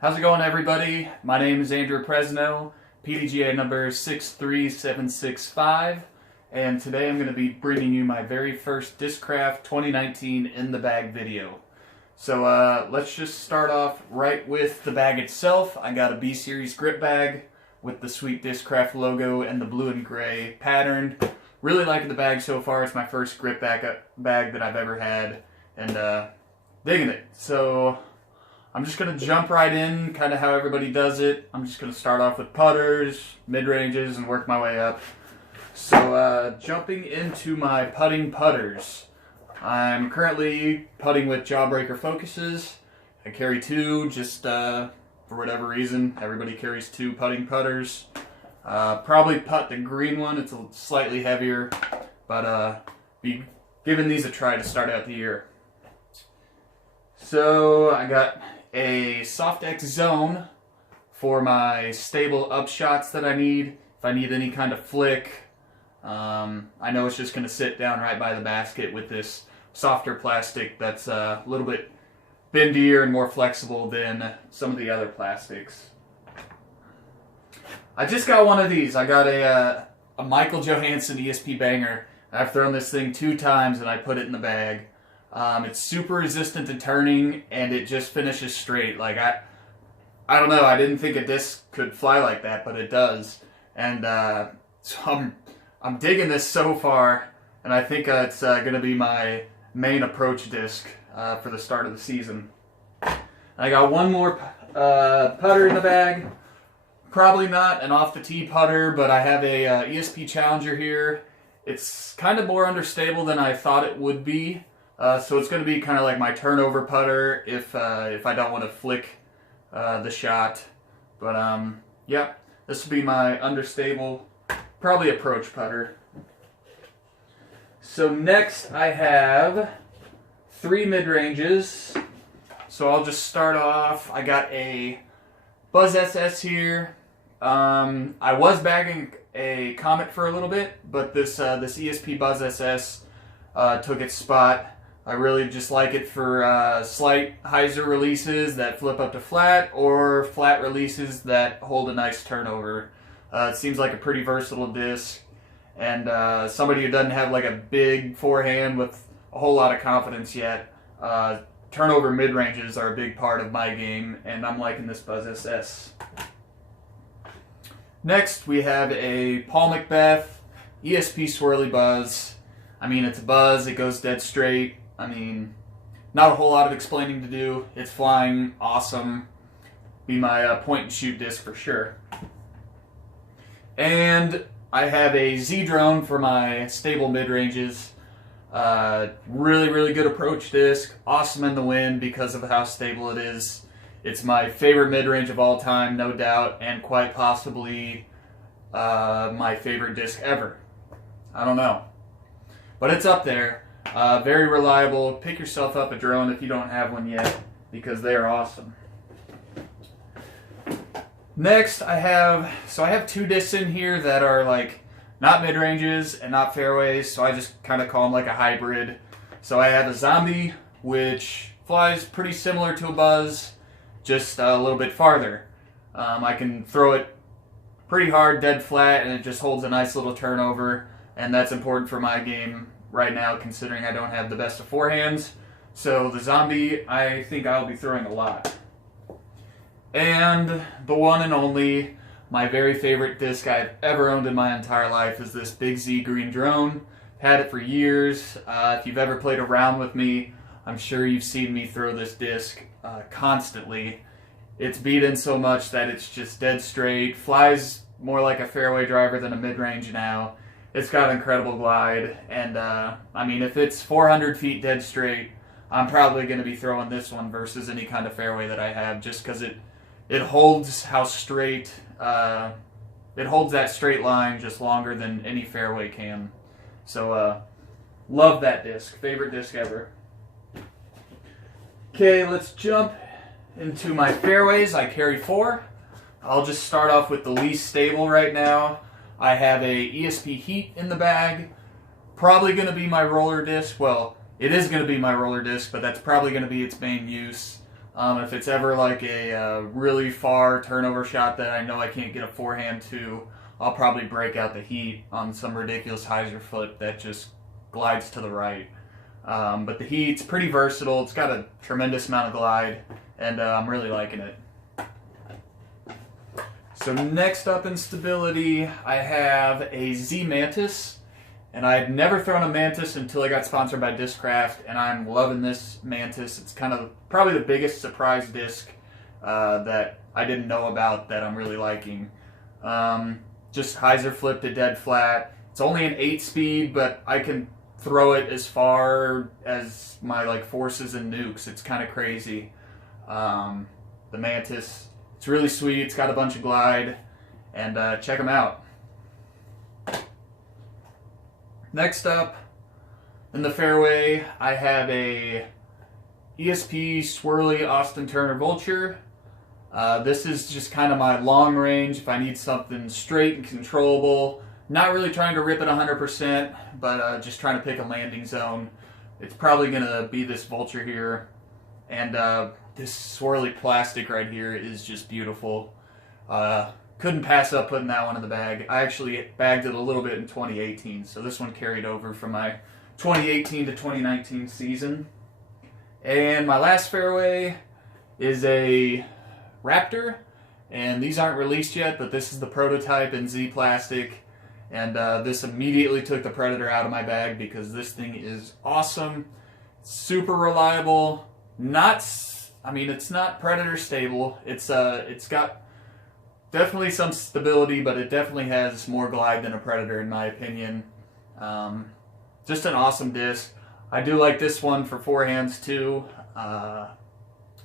How's it going, everybody? My name is Andrew Presnell, PDGA number 63765, and today I'm going to be bringing you my very first Discraft 2019 in the bag video. So let's just start off right with the bag itself. I got a B-Series grip bag with the sweet Discraft logo and the blue and gray pattern. Really liking the bag so far. It's my first grip bag that I've ever had, and digging it. So I'm just going to jump right in, kind of how everybody does it. I'm just going to start off with putters, mid-ranges, and work my way up. So jumping into my putting putters. I'm currently putting with Jawbreaker focuses. I carry two, just for whatever reason. Everybody carries two putting putters. Probably putt the green one. It's slightly heavier, but be giving these a try to start out the year. So I got a Soft X Zone for my stable upshots that I need. If I need any kind of flick, I know it's just going to sit down right by the basket with this softer plastic that's a little bit bendier and more flexible than some of the other plastics. I just got one of these. I got a Michael Johansson ESP banger. I've thrown this thing 2 times and I put it in the bag. It's super resistant to turning, and it just finishes straight. Like I don't know. I didn't think a disc could fly like that, but it does. And so I'm digging this so far, and I think it's going to be my main approach disc for the start of the season. I got one more putter in the bag. Probably not an off the tee putter, but I have a ESP Challenger here. It's kind of more understable than I thought it would be. So it's going to be kind of like my turnover putter if I don't want to flick the shot. But yeah, this will be my understable, probably approach putter. So next I have 3 mid-ranges. So I'll just start off. I got a Buzz SS here. I was bagging a Comet for a little bit, but this ESP Buzz SS took its spot. I really just like it for slight hyzer releases that flip up to flat, or flat releases that hold a nice turnover. It seems like a pretty versatile disc, and somebody who doesn't have like a big forehand with a whole lot of confidence yet, turnover mid-ranges are a big part of my game, and I'm liking this Buzz SS. Next, we have a Paul Macbeth ESP Swirly Buzz. I mean, it's a buzz, it goes dead straight. I mean, not a whole lot of explaining to do. It's flying awesome. Be my point and shoot disc for sure. And I have a Z Drone for my stable mid-ranges. Really, really good approach disc. Awesome in the wind because of how stable it is. It's my favorite mid-range of all time, no doubt, and quite possibly my favorite disc ever. I don't know. But it's up there. Very reliable. Pick yourself up a drone if you don't have one yet, because they are awesome. Next, I have 2 discs in here that are like not mid-ranges and not fairways, so I just kind of call them like a hybrid. So I have a Zombie, which flies pretty similar to a Buzz, just a little bit farther. I can throw it pretty hard, dead flat, and it just holds a nice little turnover, and that's important for my game right now, considering I don't have the best of forehands. So the Zombie, I think I'll be throwing a lot. And the one and only, my very favorite disc I've ever owned in my entire life is this Big Z Green Drone. Had it for years. If you've ever played around with me, I'm sure you've seen me throw this disc constantly. It's beat in so much that it's just dead straight. Flies more like a fairway driver than a mid-range now. It's got incredible glide, and I mean, if it's 400 feet dead straight, I'm probably going to be throwing this one versus any kind of fairway that I have, just because it holds how straight, it holds that straight line just longer than any fairway can. So, love that disc. Favorite disc ever. Okay, let's jump into my fairways. I carry 4. I'll just start off with the least stable right now. I have a ESP Heat in the bag. Probably going to be my roller disc. Well, it is going to be my roller disc, but that's probably going to be its main use. If it's ever like a really far turnover shot that I know I can't get a forehand to, I'll probably break out the heat on some ridiculous hyzer flip that just glides to the right. But the heat's pretty versatile. It's got a tremendous amount of glide, and I'm really liking it. So next up in stability, I have a Z Mantis, and I had never thrown a Mantis until I got sponsored by Discraft, and I'm loving this Mantis. It's kind of probably the biggest surprise disc that I didn't know about that I'm really liking. Just hyzer flip to dead flat. It's only an 8-speed, but I can throw it as far as my like forces and nukes. It's kind of crazy. The Mantis, it's really sweet. It's got a bunch of glide, and check them out. Next up in the fairway, I have a ESP Swirly Austin Turner Vulture. This is just kind of my long range if I need something straight and controllable. Not really trying to rip it 100%, but just trying to pick a landing zone. It's probably going to be this Vulture here. And this swirly plastic right here is just beautiful. Couldn't pass up putting that one in the bag. I actually bagged it a little bit in 2018, so this one carried over from my 2018 to 2019 season. And my last fairway is a Raptor, and these aren't released yet, but this is the prototype in Z plastic. And this immediately took the Predator out of my bag because this thing is awesome, super reliable. It's not Predator stable. It's got definitely some stability, but it definitely has more glide than a Predator in my opinion. Just an awesome disc. I do like this one for forehands too.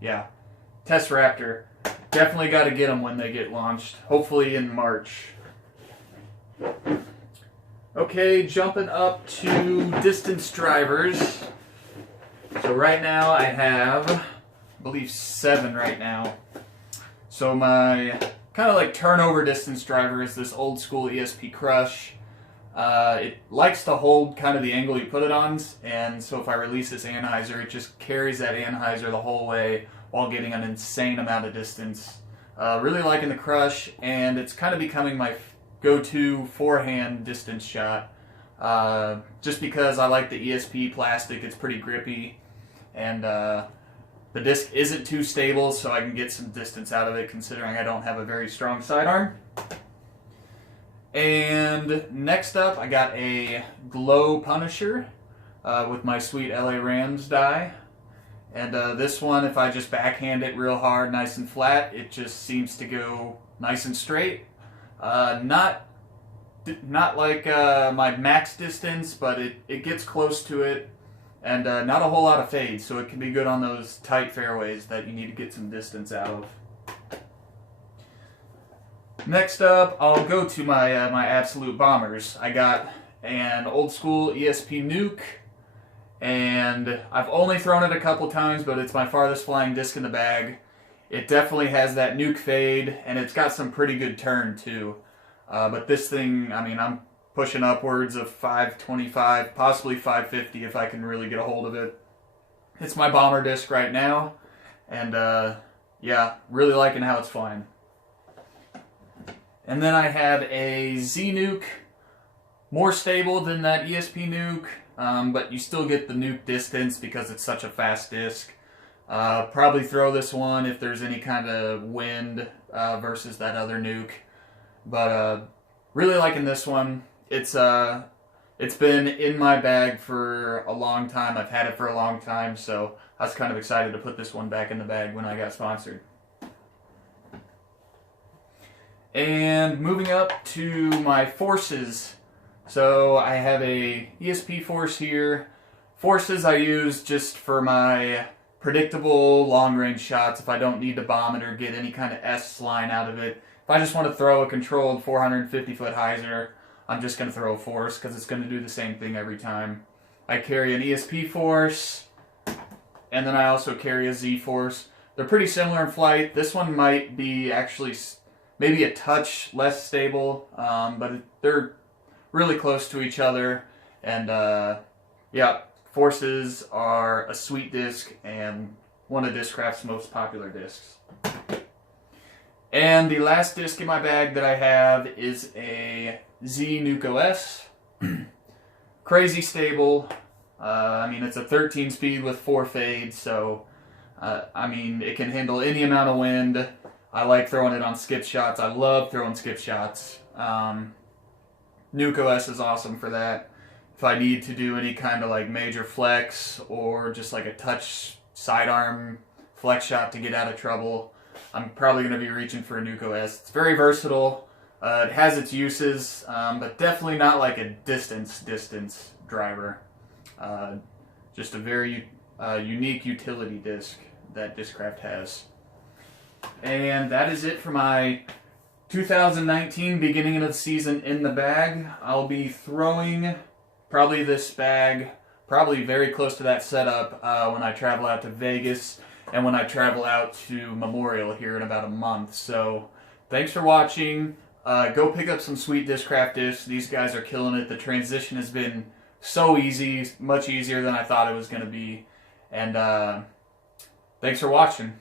Yeah, Test Raptor. Definitely got to get them when they get launched. Hopefully in March. Okay, jumping up to distance drivers. So right now I have, I believe, 7 right now. So my kind of like turnover distance driver is this old school ESP Crush. It likes to hold kind of the angle you put it on, and so if I release this anhyzer, it just carries that anhyzer the whole way while getting an insane amount of distance. Really liking the Crush, and it's kind of becoming my go-to forehand distance shot. Just because I like the ESP plastic, it's pretty grippy, and the disc isn't too stable, so I can get some distance out of it considering I don't have a very strong sidearm. And next up, I got a Glow Punisher with my sweet LA Rams die. And this one, if I just backhand it real hard, nice and flat, it just seems to go nice and straight. Not like my max distance, but it gets close to it, and not a whole lot of fade, so it can be good on those tight fairways that you need to get some distance out of. Next up, I'll go to my my absolute bombers. I got an old school ESP Nuke, and I've only thrown it a couple times, but it's my farthest flying disc in the bag. It definitely has that Nuke fade, and it's got some pretty good turn too. But this thing, I'm pushing upwards of 525, possibly 550 if I can really get a hold of it. It's my bomber disc right now, and yeah, really liking how it's flying. And then I have a Z Nuke, more stable than that ESP Nuke, but you still get the Nuke distance because it's such a fast disc. Probably throw this one if there's any kind of wind versus that other Nuke. But really liking this one. It's been in my bag for a long time. I've had it for a long time, so I was kind of excited to put this one back in the bag when I got sponsored. And moving up to my forces. So I have a ESP Force here. Forces I use just for my predictable long-range shots if I don't need to bomb it or get any kind of S line out of it. If I just want to throw a controlled 450-foot hyzer, I'm just going to throw a Force because it's going to do the same thing every time. I carry an ESP Force, and then I also carry a Z Force. They're pretty similar in flight. This one might be actually maybe a touch less stable, but they're really close to each other. And yeah, Forces are a sweet disc, and one of Discraft's most popular discs. And the last disc in my bag that I have is a Z Nuka S. Crazy stable. I mean, it's a 13 speed with 4 fades, so I mean, it can handle any amount of wind. I like throwing it on skip shots. I love throwing skip shots. Nuka S is awesome for that. If I need to do any kind of like major flex or just like a touch sidearm flex shot to get out of trouble, I'm probably going to be reaching for a Nuka S. It's very versatile. It has its uses, but definitely not like a distance driver. Just a very unique utility disc that Discraft has. And that is it for my 2019 beginning of the season in the bag. I'll be throwing probably this bag probably very close to that setup when I travel out to Vegas and when I travel out to Memorial here in about a month. So thanks for watching. Go pick up some sweet Discraft discs. These guys are killing it. The transition has been so easy, much easier than I thought it was going to be. And thanks for watching.